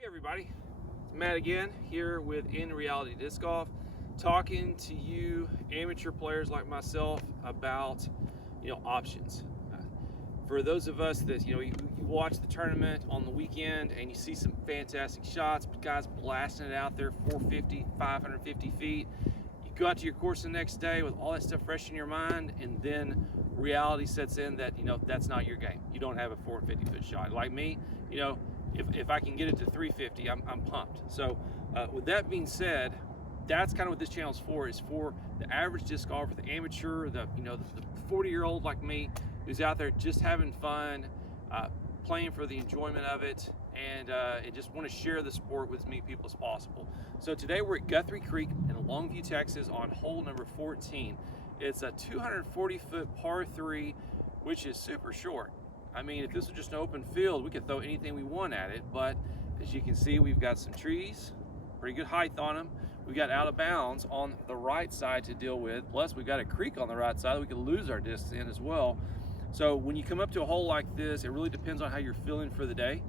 Hey everybody, it's Matt again here with In Reality Disc Golf, talking to you amateur players like myself about options. For those of us that you watch the tournament on the weekend and you see some fantastic shots, guys blasting it out there 450, 550 feet. You go out to your course the next day with all that stuff fresh in your mind, and then reality sets in that that's not your game. You don't have a 450 foot shot. Like me, if I can get it to 350, I'm pumped. So with that being said, that's kind of what this channel is for. Is for the average disc golfer, the amateur, the 40-year-old like me who's out there just having fun, playing for the enjoyment of it, and just want to share the sport with as many people as possible. So today we're at Guthrie Creek in Longview, Texas, on hole number 14. It's a 240-foot par 3, which is super short. I mean, if this was just an open field, we could throw anything we want at it, but as you can see, we've got some trees, pretty good height on them. We've got out of bounds on the right side to deal with, plus we've got a creek on the right side that we could lose our discs in as well. So when you come up to a hole like this, it really depends on how you're feeling for the day.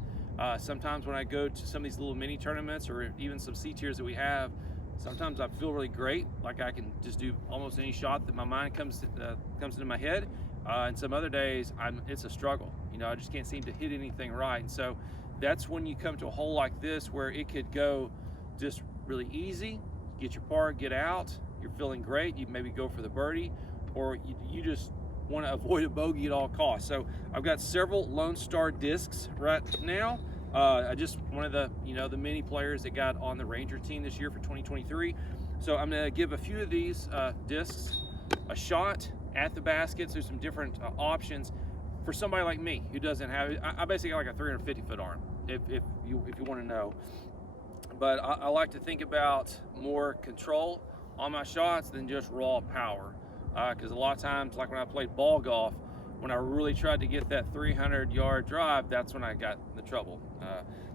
Sometimes when I go to some of these little mini tournaments or even some C tiers that we have, sometimes I feel really great, like I can just do almost any shot that my mind comes into my head. And some other days, it's a struggle. I just can't seem to hit anything right. And so that's when you come to a hole like this where it could go just really easy, get your par, get out, you're feeling great, you maybe go for the birdie, or you just want to avoid a bogey at all costs. So I've got several Lone Star discs right now. I just one of the the mini players that got on the Ranger team this year for 2023. So I'm going to give a few of these discs a shot at the baskets. There's some different options for somebody like me who doesn't have it. I basically got like a 350 foot arm, if you want to know. But I like to think about more control on my shots than just raw power, because a lot of times, like when I played ball golf, when I really tried to get that 300-yard drive, that's when I got in the trouble.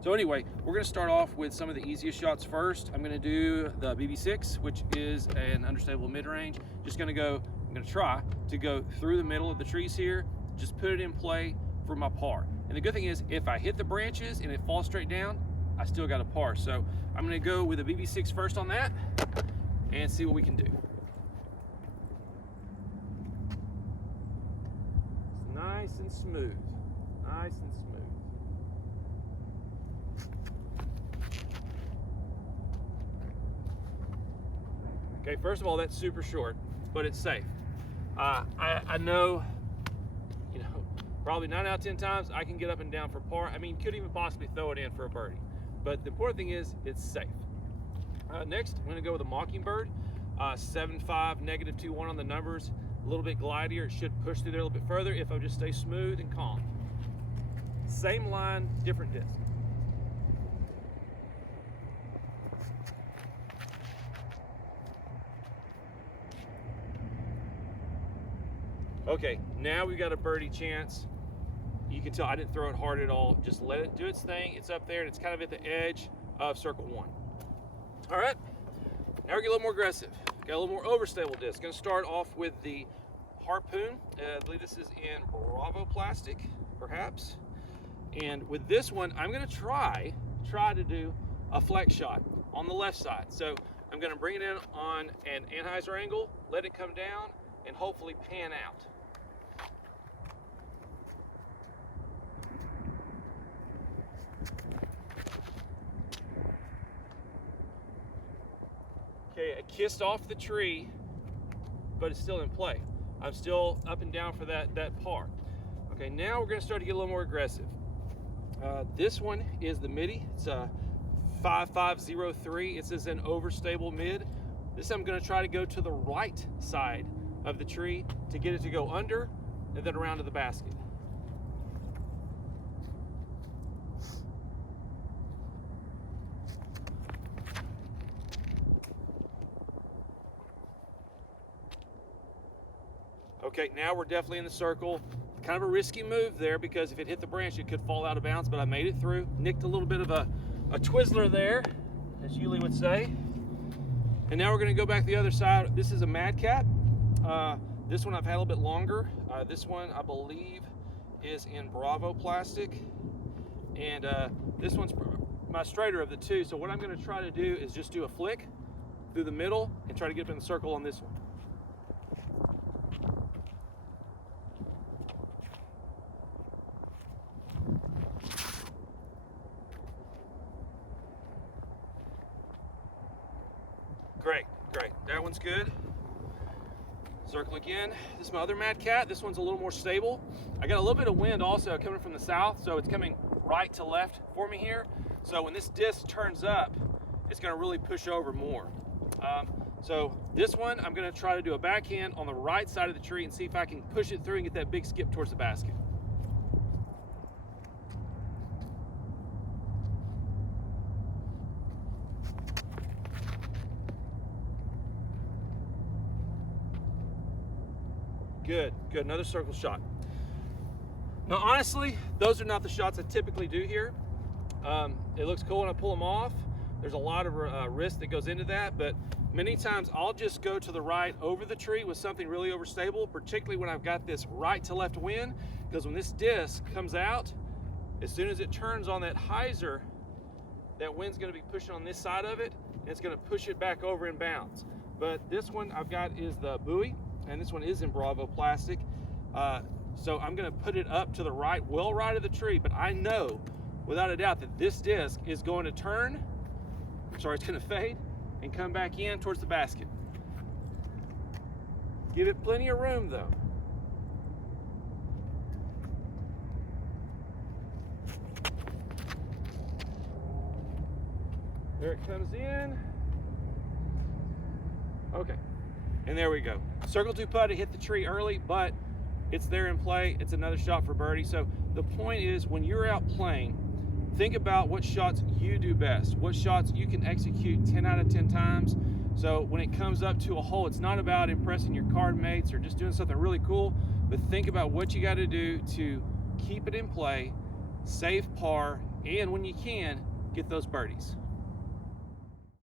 So anyway, we're going to start off with some of the easiest shots first. I'm going to do the BB6, which is an understable mid-range. I'm going to try to go through the middle of the trees here, just put it in play for my par. And the good thing is, if I hit the branches and it falls straight down, I still got a par. So I'm going to go with a BB6 first on that and see what we can do. Nice and smooth, nice and smooth. Okay, first of all, that's super short, but it's safe. I know, probably 9 out of 10 times I can get up and down for par. I mean, could even possibly throw it in for a birdie. But the important thing is it's safe. Next, I'm going to go with a Mockingbird, 7.5, -2.1 on the numbers. A little bit glidier. It should push through there a little bit further if I just stay smooth and calm. Same line, different disc. Okay, now we've got a birdie chance. You can tell I didn't throw it hard at all. Just let it do its thing. It's up there and it's kind of at the edge of circle 1. All right, now we get a little more aggressive. Got a little more overstable disc. Gonna start off with the Harpoon. I believe this is in Bravo plastic, perhaps. And with this one, I'm gonna try to do a flex shot on the left side. So I'm gonna bring it in on an Anheuser angle, let it come down, and hopefully pan out. Okay, I kissed off the tree, but it's still in play. I'm still up and down for that par. Okay, now we're gonna start to get a little more aggressive. This one is the midi. It's a 5503. It says an overstable mid. This I'm gonna try to go to the right side of the tree to get it to go under and then around to the basket. Okay, now we're definitely in the circle. Kind of a risky move there because if it hit the branch, it could fall out of bounds, but I made it through. Nicked a little bit of a Twizzler there, as Yuli would say. And now we're gonna go back the other side. This is a Madcap. This one I've had a little bit longer. This one I believe is in Bravo plastic. And this one's my straighter of the two. So what I'm going to try to do is just do a flick through the middle and try to get up in the circle on this one. Great, great. That one's good. Circle again. This is my other Mad Cat. This one's a little more stable. I got a little bit of wind also coming from the south, so it's coming right to left for me here. So when this disc turns up, it's going to really push over more. So this one, I'm going to try to do a backhand on the right side of the tree and see if I can push it through and get that big skip towards the basket. Good, good, another circle shot. Now honestly, those are not the shots I typically do here. It looks cool when I pull them off. There's a lot of risk that goes into that, but many times I'll just go to the right over the tree with something really overstable, particularly when I've got this right to left wind, because when this disc comes out, as soon as it turns on that hyzer, that wind's gonna be pushing on this side of it, and it's gonna push it back over in bounds. But this one I've got is the buoy, and this one is in Bravo plastic. So I'm gonna put it up to the right, well right of the tree, but I know without a doubt that this disc is going to turn, sorry, it's gonna fade and come back in towards the basket. Give it plenty of room though. There it comes in. Okay, and there we go. Circle 2 putt, it hit the tree early, but it's there in play. It's another shot for birdie. So the point is, when you're out playing, think about what shots you do best, what shots you can execute 10 out of 10 times. So when it comes up to a hole, it's not about impressing your card mates or just doing something really cool, but think about what you got to do to keep it in play, save par, and when you can, get those birdies.